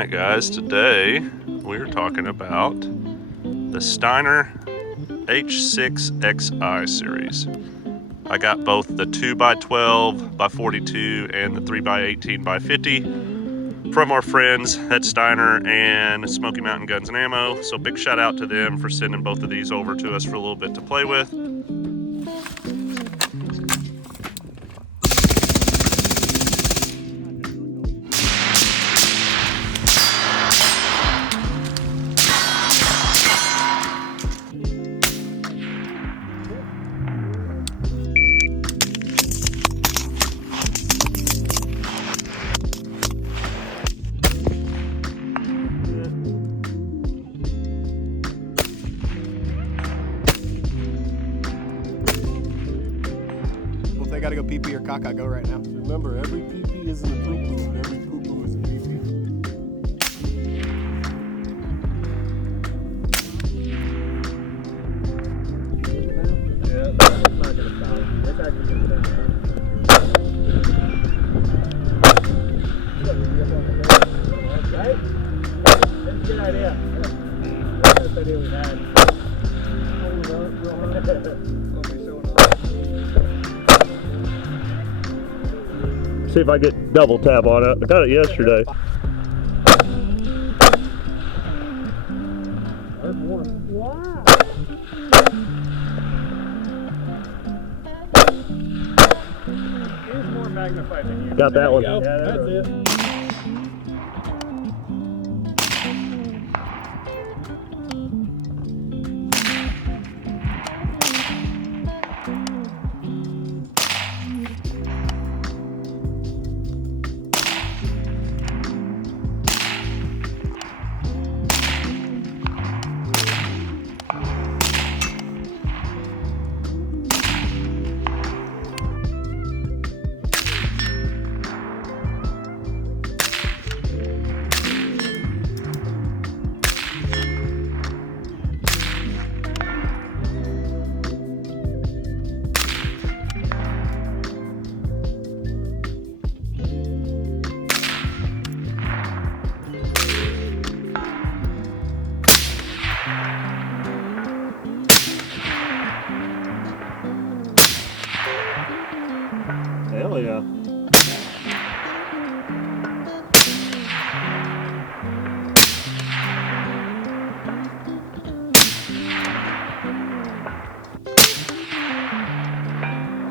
Alright guys, today we're talking about the Steiner H6Xi Series. I got both the 2x12x42 and the 3x18x50 from our friends at Steiner and Smoky Mountain Guns and Ammo. So big shout out to them for sending both of these over to us for a little bit to play with. I gotta go pee-pee or caca, go right now. Remember, every pee-pee isn't a poo-poo, and every poo-poo is a pee-pee. Yeah, it's not gonna stop. It's actually gonna stop. Right? That's a good idea. That's the best idea we had. See if I get double tap on it. I got it yesterday. There's one. Wow. It's more magnified than you. Got that one. Yeah, that's it. Hell yeah.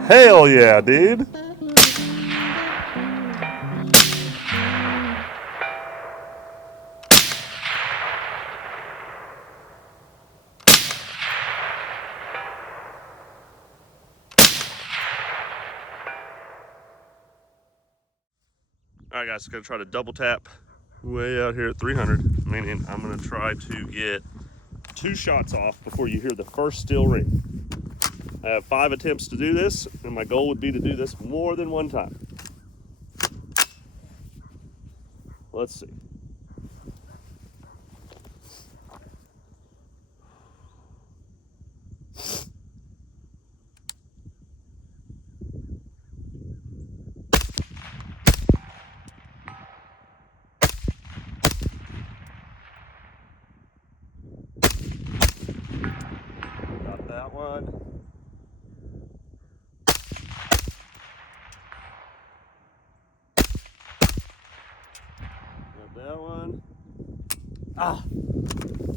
Hell yeah, dude! Alright guys, gonna try to double tap way out here at 300, meaning I'm gonna try to get 2 shots off before you hear the first steel ring. I have 5 attempts to do this, and my goal would be to do this more than one time. Let's see. Got that one. Got that one. Ah,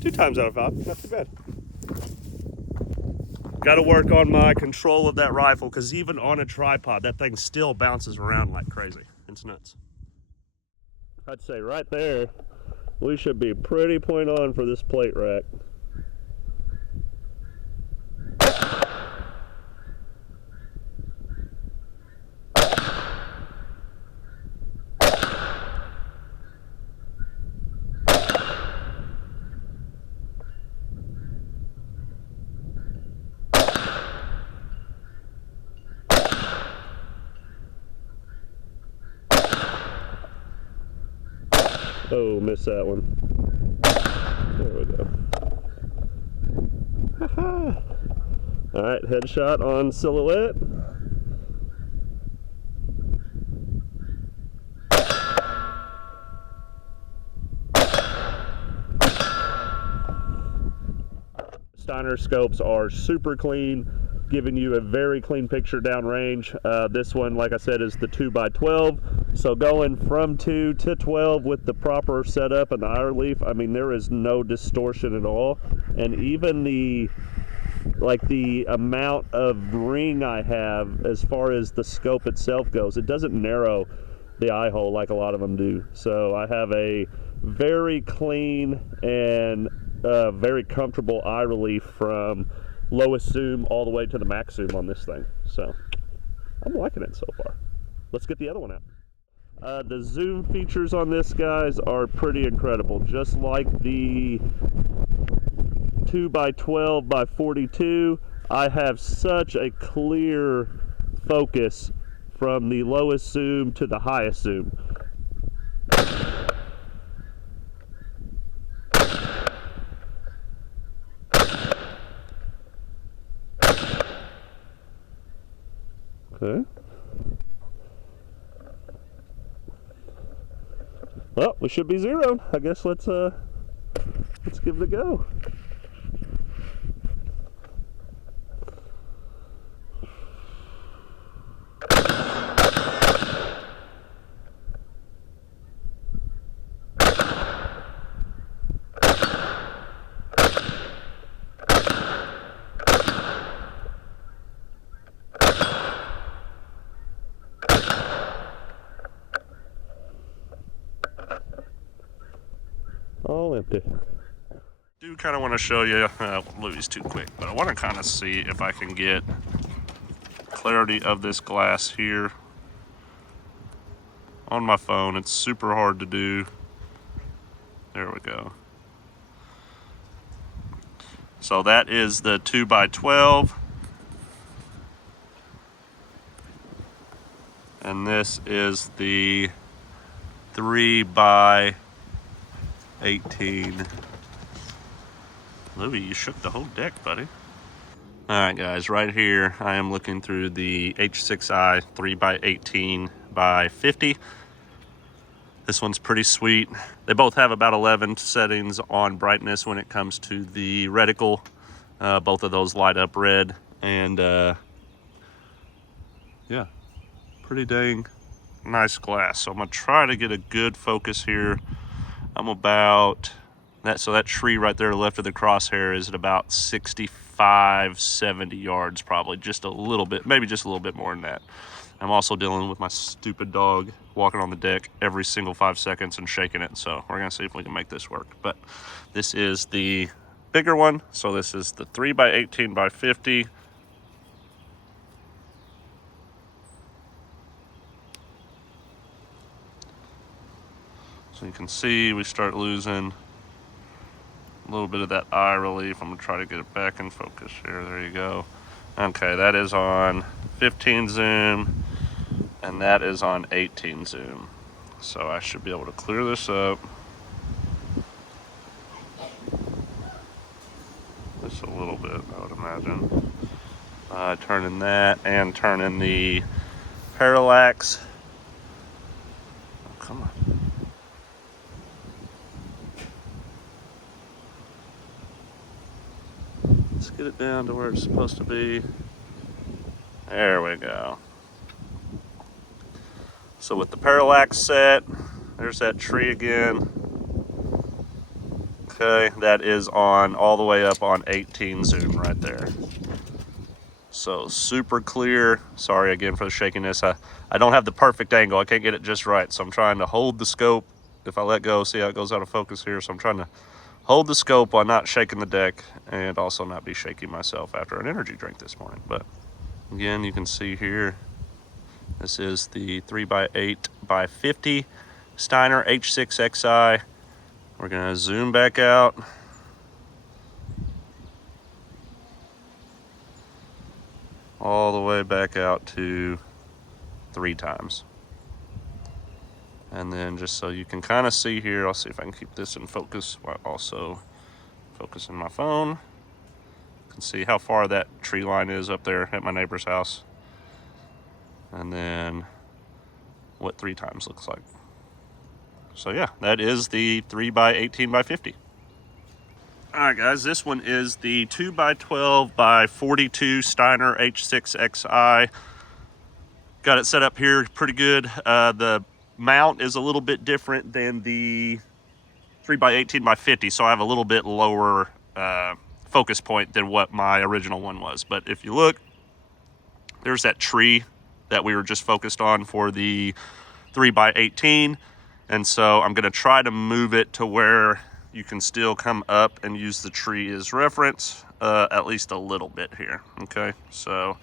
2 times out of 5, not too bad. Got to work on my control of that rifle because even on a tripod, that thing still bounces around like crazy. It's nuts. I'd say right there, we should be pretty point on for this plate rack. Oh, missed that one. There we go. All right, headshot on silhouette. Steiner scopes are super clean, giving you a very clean picture downrange. This one, like I said, is the 2x12. So going from 2 to 12 with the proper setup and the eye relief, I mean, there is no distortion at all. And even the amount of ring I have as far as the scope itself goes, it doesn't narrow the eye hole like a lot of them do. So I have a very clean and very comfortable eye relief from lowest zoom all the way to the max zoom on this thing. So I'm liking it so far. Let's get the other one out. The zoom features on this, guys, are pretty incredible. Just like the 2x12x42, I have such a clear focus from the lowest zoom to the highest zoom. Okay. Well, we should be zeroed. I guess let's give it a go. All empty. Do kind of want to show you, Louis too quick, but I want to kind of see if I can get clarity of this glass here on my phone. It's super hard to do. There we go. So that is the 2x12. And this is the 3x18. Louis, you shook the whole deck, buddy. All right, guys, right here, I am looking through the H6Xi 3x18x50. This one's pretty sweet. They both have about 11 settings on brightness when it comes to the reticle. Both of those light up red, and yeah, pretty dang nice glass. So I'm gonna try to get a good focus here. I'm about that, so that tree right there left of the crosshair is at about 65, 70 yards, probably just a little bit, maybe just a little bit more than that. I'm also dealing with my stupid dog walking on the deck every single 5 seconds and shaking it, so we're gonna see if we can make this work. But this is the bigger one, so this is the 3x18x50. So you can see we start losing a little bit of that eye relief. I'm gonna try to get it back in focus here. There you go. Okay, that is on 15 zoom, and that is on 18 zoom. So I should be able to clear this up just a little bit, I would imagine. Turning that and turning the parallax. Oh, come on. Let's get it down to where it's supposed to be. There we go. So with the parallax set, there's that tree again. Okay, that is on all the way up on 18 zoom right there. So super clear. Sorry again for the shakiness. I don't have the perfect angle. I can't get it just right. So I'm trying to hold the scope. If I let go, see how it goes out of focus here. So I'm trying to hold the scope while not shaking the deck, and also not be shaking myself after an energy drink this morning. But again, you can see here, this is the 3x8x50 Steiner H6Xi. We're gonna zoom back out. All the way back out to 3 times. And then just so you can kind of see here, I'll see if I can keep this in focus while also focusing my phone. You can see how far that tree line is up there at my neighbor's house. And then what 3 times looks like. So yeah, that is the 3x18x50. All right, guys, this one is the 2x12x42 Steiner H6Xi. Got it set up here pretty good. The mount is a little bit different than the 3x18x50, so I have a little bit lower focus point than what my original one was. But if you look, there's that tree that we were just focused on for the 3x18. And so I'm gonna try to move it to where you can still come up and use the tree as reference, at least a little bit here, okay? So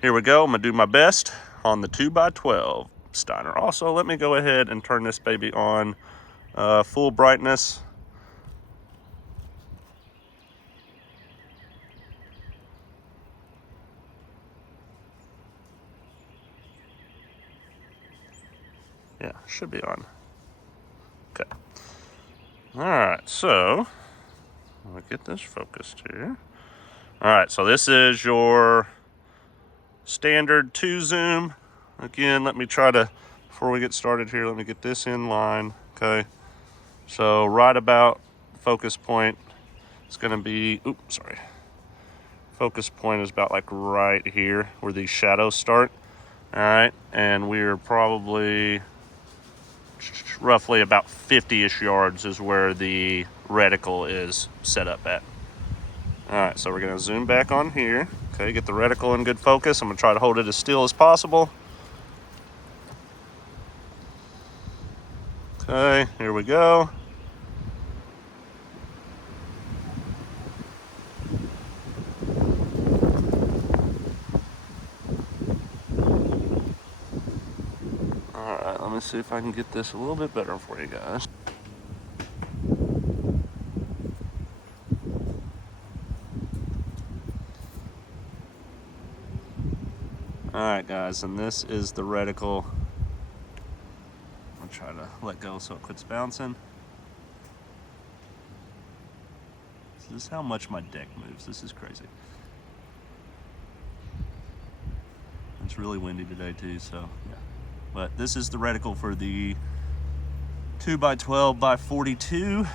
here we go, I'm gonna do my best on the 2x12 Steiner. Also, let me go ahead and turn this baby on full brightness. Yeah, should be on. Okay. All right, so I'll get this focused here. All right, so this is your standard 2 zoom. Again, let me try to, before we get started here, let me get this in line, okay? So right about focus point, it's gonna be, oops, sorry. Focus point is about like right here where these shadows start. All right, and we're probably roughly about 50-ish yards is where the reticle is set up at. All right, so we're gonna zoom back on here. Okay, get the reticle in good focus. I'm gonna try to hold it as still as possible. Okay, here we go. All right, let me see if I can get this a little bit better for you guys. All right, guys, and this is the reticle. I'm gonna try to let go so it quits bouncing. This is how much my deck moves. This is crazy. It's really windy today too, so yeah. But this is the reticle for the 2x12x42.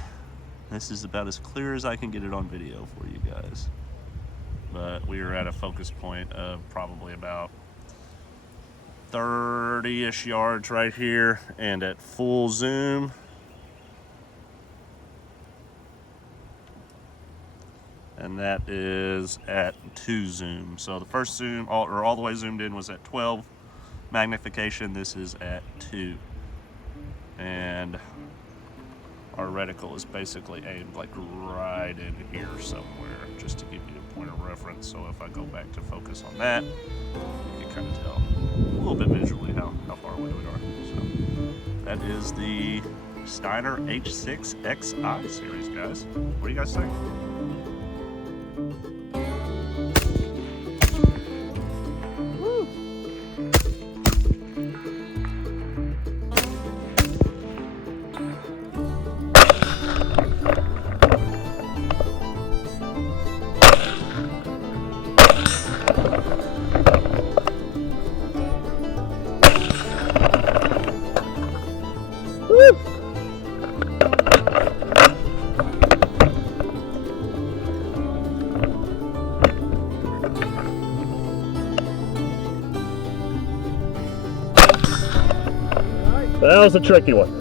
This is about as clear as I can get it on video for you guys. But we are at a focus point of probably about 30-ish yards right here, and at full zoom, and that is at 2 zoom. So the first zoom, all the way zoomed in, was at 12 magnification. This is at 2, and our reticle is basically aimed like right in here somewhere, just to give you a point of reference. So if I go back to focus on that, you can kind of tell a little bit visually how far away we are. So that is the Steiner H6Xi Series, guys. What do you guys think? That was a tricky one.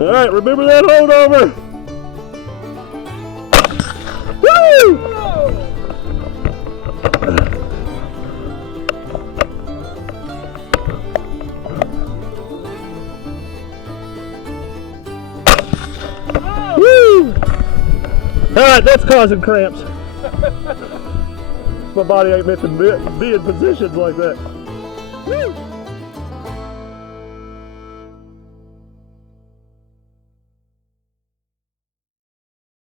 All right, remember that holdover. Woo! Woo! All right, that's causing cramps. My body ain't meant to be in positions like that. Woo!